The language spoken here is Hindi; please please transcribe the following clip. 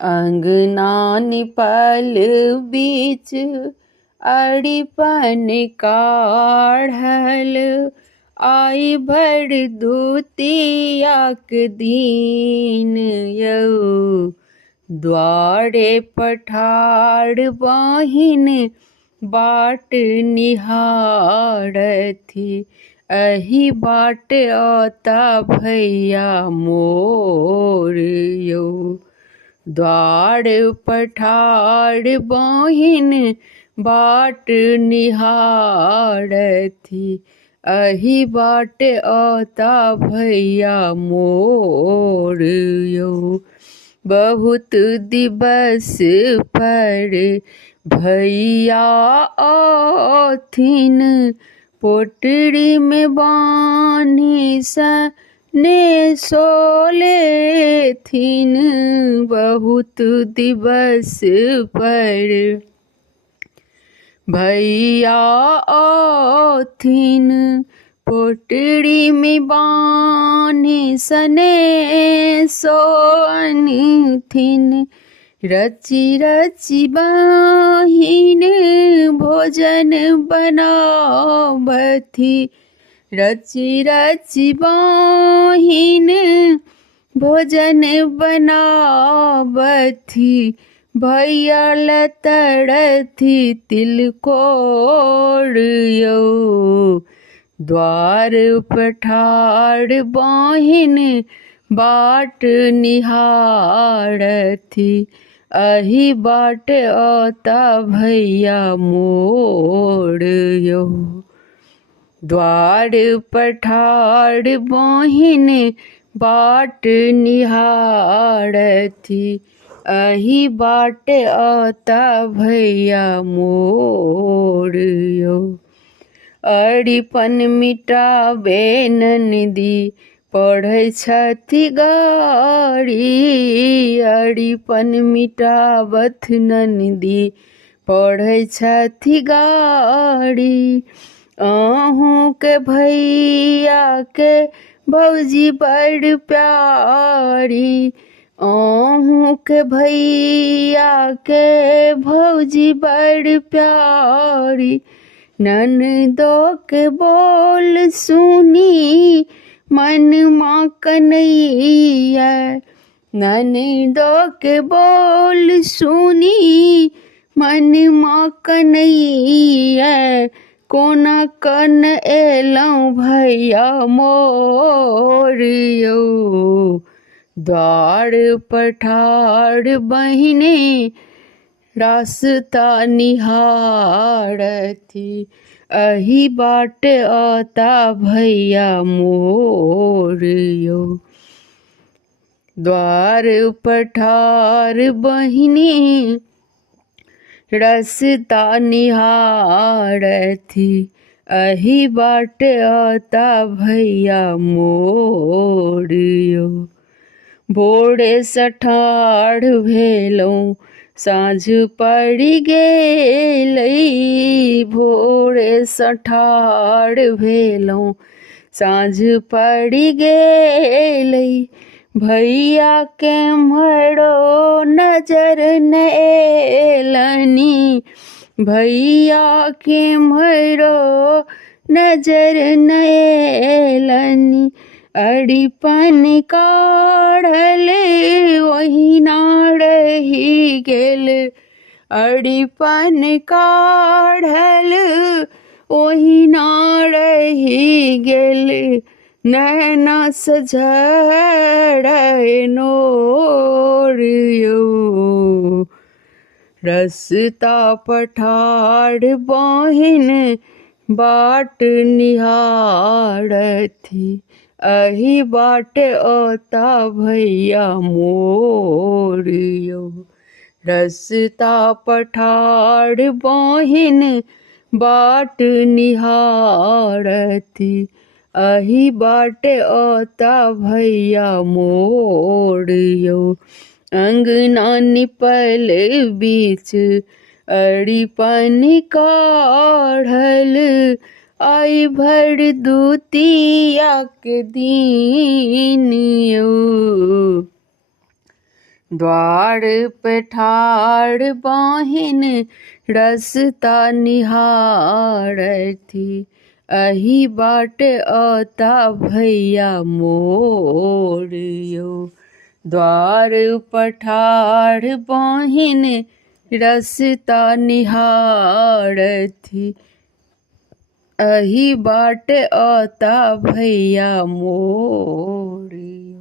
अंगना निपल बीच अड़िपन काढ़ल, आई भर दुतियाक दीन यौ। द्वारे पठार बहिन बाट निहारथि, एहि बाट अता भैया मोर यौ। द्वार पठार बहिन बाट निहारथि, एहि बाट अता भैया मोर यौ। बहुत दिवस पर भैया आथिन, पोटरी में बान्हि सने सोलेथिन। बहुत दिवस पर भैया आथिन, पोटरी में बान्हि सने सोअनथिन। रची रची बहिन भोजन बनावथि, रची रची बहिन भोजन बनावथि, भैया लतड़थि तिलकोर यौ। द्वार पठार बहिन बाट निहारथि, एहि बाट अता भैया मोर यौ। द्वार पठार बहिन बाट निहारथि, एहि बाट अता भैया मोर यौ। अड़िपन मिटाबे ननदी पढ़ै छथि गारी, अड़िपन मिटाबथ ननदी पढ़ै छथि गारी। अहूँ के भैया के भौजी बड़ प्यारी, अहूँ के भैया के भौजी बड़ प्यारी। ननदो के बोल सुनी मन माँ कन्हैया, ननदो के बोल सुनी मन माँ कन्हैया। कोना कन एलौं भैया मोर यौ। द्वार पठार बहिने रास्ता निहारथि, एहि बाट अता भैया मोर यौ। द्वार पठार बहिने रास्ता निहारथि, एहि बाट अता भैया मोर यौ। भोरे सठाढ़ भेलौं साँझ पड़ि गेलै, भोरे सठाढ़ भेलौं साँझ पड़ि गेलै। भैया केम्हरो नजर न एलनि, भैया केम्हरो नजर न एलनि। अड़िपन काढ़ल ओहिना रहि गेल, अड़िपन काढ़ल ओहिना रहि गेल। नैना सझरै नोर यौ। रस्ता पठार बहिन बाट निहारथि, एहि बाट अता भैया मोर यौ। रस्ता पठार बहिन बाट निहारथि, एहि बाट अता भैया मोर यौ। अंगना निपल बीच अड़िपन काढ़ल, आई भर दुतियाक दीन यौ। द्वार पे ठाड़ बहिन रसता निहारथी। अही बाट आता भैया मोर यो। द्वार पठार बहिन रसता निहारथी। अही बाट आता भैया मोर।